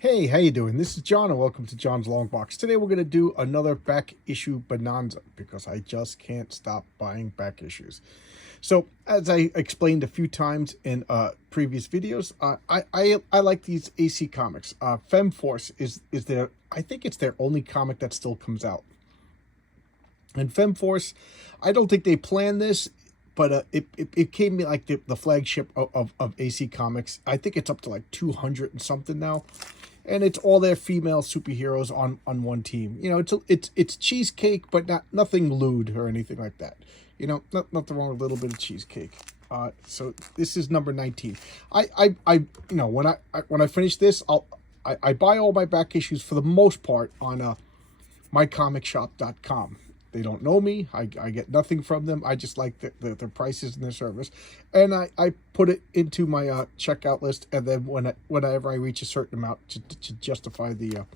Hey, how you doing? This is John, and welcome to John's Long Box. Today we're going to do another back issue bonanza because I just can't stop buying back issues. So, as I explained a few times in previous videos, I like these AC comics. FemForce is their, I think it's their only comic that still comes out. And FemForce, I don't think they planned this, but it came like the flagship of AC Comics. I think it's up to like 200 and something now. And it's all their female superheroes on one team. You know, it's cheesecake, but nothing lewd or anything like that. You know, nothing wrong with a little bit of cheesecake. So this is number 19. I you know, when I finish this, I buy all my back issues for the most part on mycomicshop.com. They don't know me. I get nothing from them. I just like the prices and their service. And I put it into my checkout list. And then whenever I reach a certain amount to justify the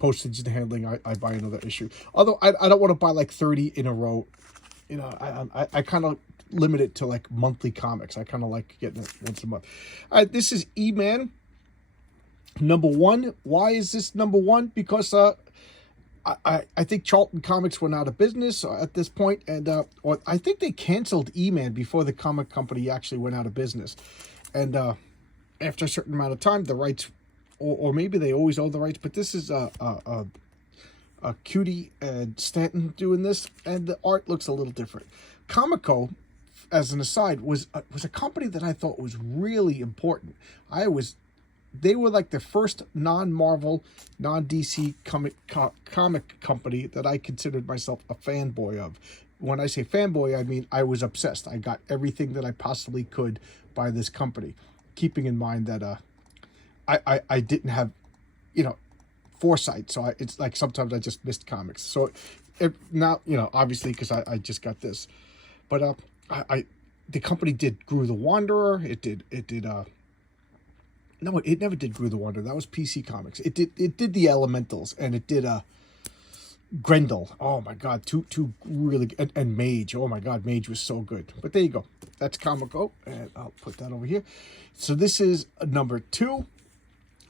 postage and handling, I buy another issue. Although I don't want to buy like 30 in a row. You know, I kind of limit it to like monthly comics. I kind of like getting it once a month. This is E-Man number 1. Why is this number 1? Because I think Charlton Comics went out of business at this point, and or I think they canceled E-Man before the comic company actually went out of business. And after a certain amount of time, the rights, or maybe they always own the rights, but this is a Cutie and Stanton doing this, and the art looks a little different. Comico, as an aside, was a company that I thought was really important. They were like the first non-Marvel, non-DC comic company that I considered myself a fanboy of. When I say fanboy, I mean I was obsessed. I got everything that I possibly could by this company, keeping in mind that I didn't have, you know, foresight. So it's like sometimes I just missed comics. So now, you know, obviously because I just got this. But the company did Grew the Wanderer. It did no, it never did Grew the Wonder. That was PC Comics. It did the Elementals, and it did Grendel. Oh my God, two really good, and Mage. Oh my God, Mage was so good. But there you go. That's Comico, and I'll put that over here. So this is number 2,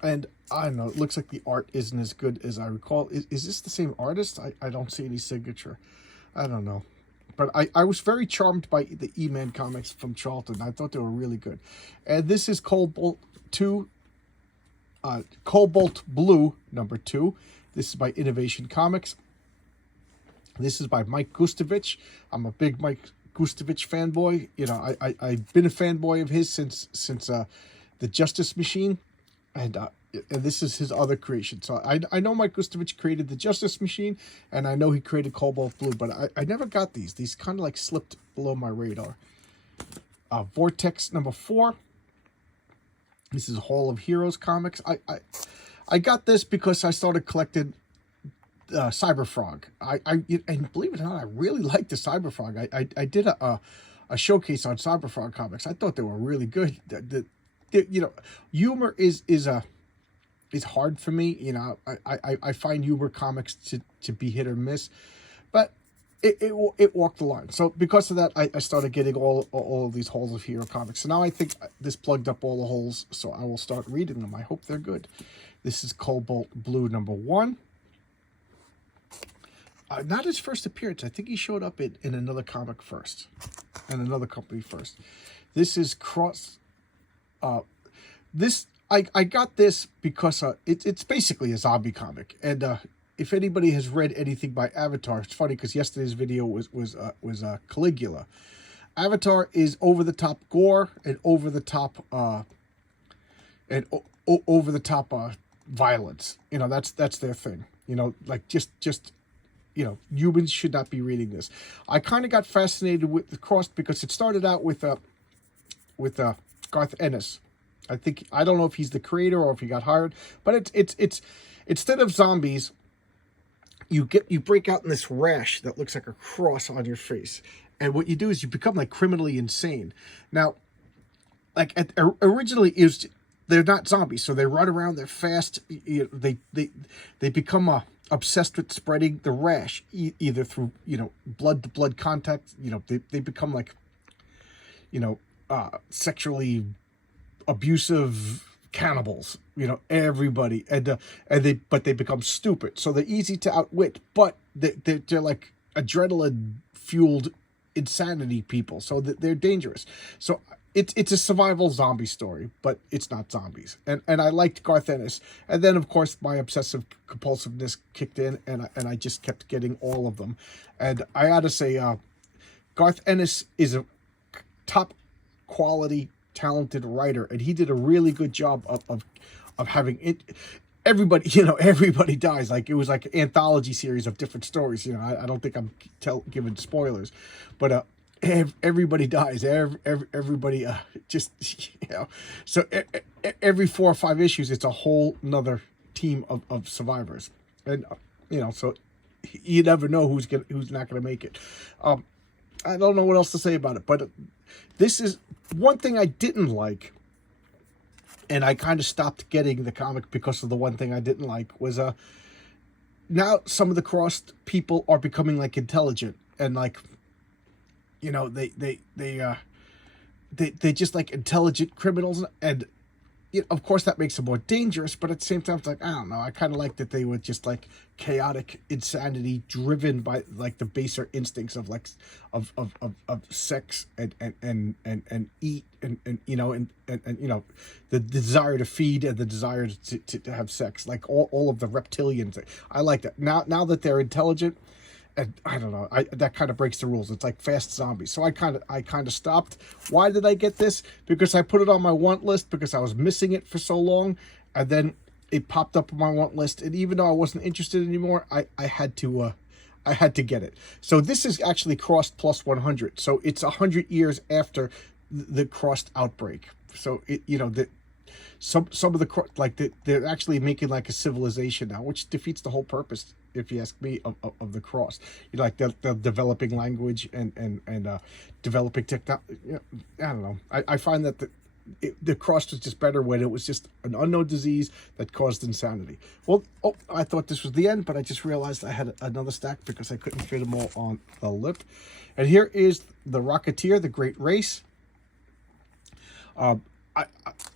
and I don't know. It looks like the art isn't as good as I recall. Is this the same artist? I don't see any signature. I don't know. But I was very charmed by the E-Man comics from Charlton. I thought they were really good. And this is Cobalt Blue number 2. This is by Innovation Comics. This is by Mike Gustovich. I'm a big Mike Gustovich fanboy. You know, I've been a fanboy of his since the Justice Machine, and this is his other creation. So I know Mike Gustovich created the Justice Machine, and I know he created Cobalt Blue, but I never got these. These kind of like slipped below my radar. Vortex number 4. This is Hall of Heroes comics. I got this because I started collecting Cyberfrog. And believe it or not, I really like the Cyberfrog. I did a showcase on Cyberfrog comics. I thought they were really good. You know, humor is hard for me. You know, I find humor comics to be hit or miss, but it walked the line. So because of that, I started getting all of these Halls of Hero comics. So now I think this plugged up all the holes, so I will start reading them. I hope they're good. This is Cobalt Blue number 1. Not his first appearance. I think he showed up in another comic first, and another company first. This is Cross. I got this because it's basically a zombie comic, and if anybody has read anything by Avatar, it's funny because yesterday's video was Caligula. Avatar is over the top gore and over the top violence. You know, that's their thing. You know, like just you know, humans should not be reading this. I kind of got fascinated with the Cross because it started out with Garth Ennis. I don't know if he's the creator or if he got hired, but it's instead of zombies, you break out in this rash that looks like a cross on your face, and what you do is you become like criminally insane. Now, like originally they're not zombies, so they run around, they're fast. You know, they become obsessed with spreading the rash, either through, you know, blood to blood contact. You know, they become like, you know, sexually abusive cannibals, everybody, and they become stupid, so they're easy to outwit, but they're like adrenaline fueled insanity people, so they're dangerous. So it's a survival zombie story, but it's not zombies. And I liked Garth Ennis, and then of course my obsessive compulsiveness kicked in, and I just kept getting all of them. And I gotta say, Garth Ennis is a top quality, talented writer, and he did a really good job of having it. Everybody dies. Like, it was like an anthology series of different stories. I don't think I'm giving spoilers, but everybody dies. Everybody just So every 4 or 5 issues, it's a whole nother team of survivors, and so you never know who's not gonna make it. I don't know what else to say about it, but this is one thing I didn't like, and I kind of stopped getting the comic because of the one thing I didn't like was now some of the crossed people are becoming like intelligent, and like they just like intelligent criminals, and of course that makes them more dangerous, but at the same time it's like, I don't know, I kind of like that they were just like chaotic insanity driven by like the baser instincts of like of sex and eat and the desire to feed and the desire to have sex, like all of the reptilians. I like that. Now that they're intelligent, and I don't know, that kind of breaks the rules. It's like fast zombies. So I kind of stopped. Why did I get this? Because I put it on my want list because I was missing it for so long, and then it popped up on my want list. And even though I wasn't interested anymore, I had to get it. So this is actually Crossed plus 100. So it's 100 years after the Crossed outbreak. So some of the they're actually making like a civilization now, which defeats the whole purpose, if you ask me, of the Cross. Like they're developing language and developing technology. I don't know. I find that the Cross was just better when it was just an unknown disease that caused insanity. Well, I thought this was the end, but I just realized I had another stack because I couldn't fit them all on the lip. And here is the Rocketeer, the Great Race.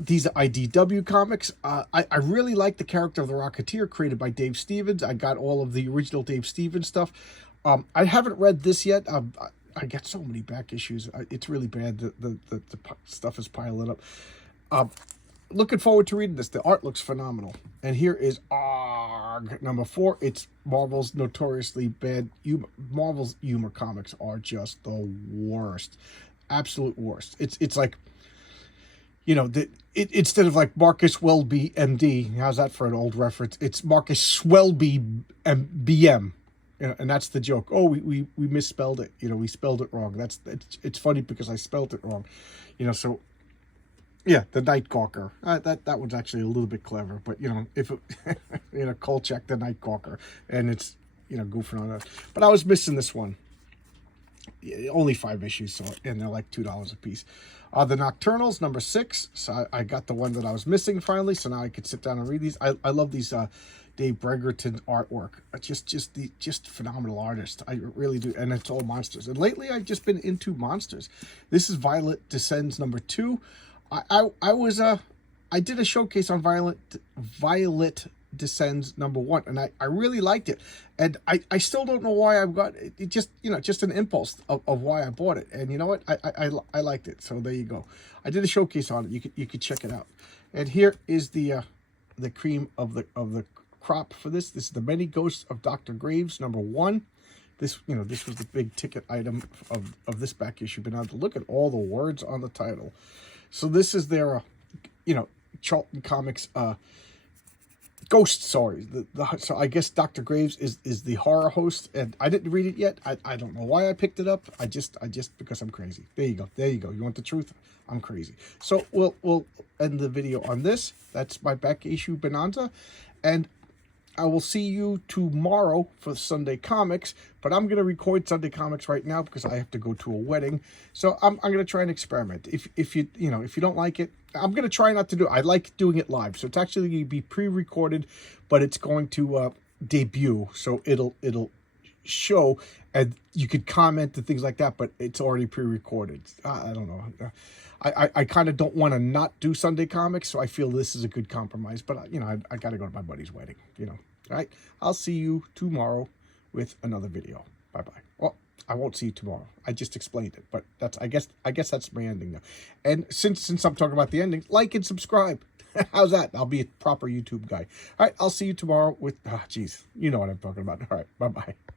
These are IDW comics. I really like the character of the Rocketeer created by Dave Stevens. I got all of the original Dave Stevens stuff. I haven't read this yet. I get so many back issues. It's really bad. The stuff is piling up. Looking forward to reading this. The art looks phenomenal. And here is ARG number 4. It's Marvel's notoriously bad humor. Marvel's humor comics are just the worst. Absolute worst. It's like, instead of like Marcus Welby MD, how's that for an old reference? It's Marcus Welby BM, and that's the joke. Oh, we misspelled it. We spelled it wrong. It's funny because I spelled it wrong. So yeah, the Nightgawker. That one's actually a little bit clever, but if it, Kolchak the Nightgawker, and it's goofing on that. But I was missing this one. Only 5 issues, and they're like $2 a piece. The Nocturnals, number 6. So I got the one that I was missing finally, so now I could sit down and read these. I love these Dave Bregerton artwork. Just phenomenal artist. I really do, and it's all monsters. And lately I've just been into monsters. This is Violet Descends number 2. I did a showcase on Violet Descends number 1, and I really liked it, and I still don't know why I've got it. Just an impulse of why I bought it, and you know what, I liked it, so there you go. I did a showcase on it. You could check it out. And here is the cream of the crop for this. This is The Many Ghosts of Dr. Graves number 1. This this was the big ticket item of this back issue. But now to look at all the words on the title. So this is their Charlton Comics Ghost story. So I guess Dr. Graves is the horror host, and I didn't read it yet. I don't know why I picked it up. I just because I'm crazy. There you go. You want the truth? I'm crazy. So we'll end the video on this. That's my Backissue Bonanza, and I will see you tomorrow for Sunday Comics, but I'm going to record Sunday Comics right now because I have to go to a wedding. So I'm going to try and experiment. If you don't like it, I'm going to try not to do it. I like doing it live. So it's actually going to be pre-recorded, but it's going to debut. So it'll show, and you could comment and things like that, but it's already pre-recorded. I don't know. I kind of don't want to not do Sunday comics, so I feel this is a good compromise. But you know, I got to go to my buddy's wedding. You know, all right. I'll see you tomorrow with another video. Bye bye. Well, I won't see you tomorrow. I just explained it, but that's I guess that's my ending now. And since I'm talking about the ending, like and subscribe. How's that? I'll be a proper YouTube guy. All right. I'll see you tomorrow with. Geez, you know what I'm talking about. All right. Bye bye.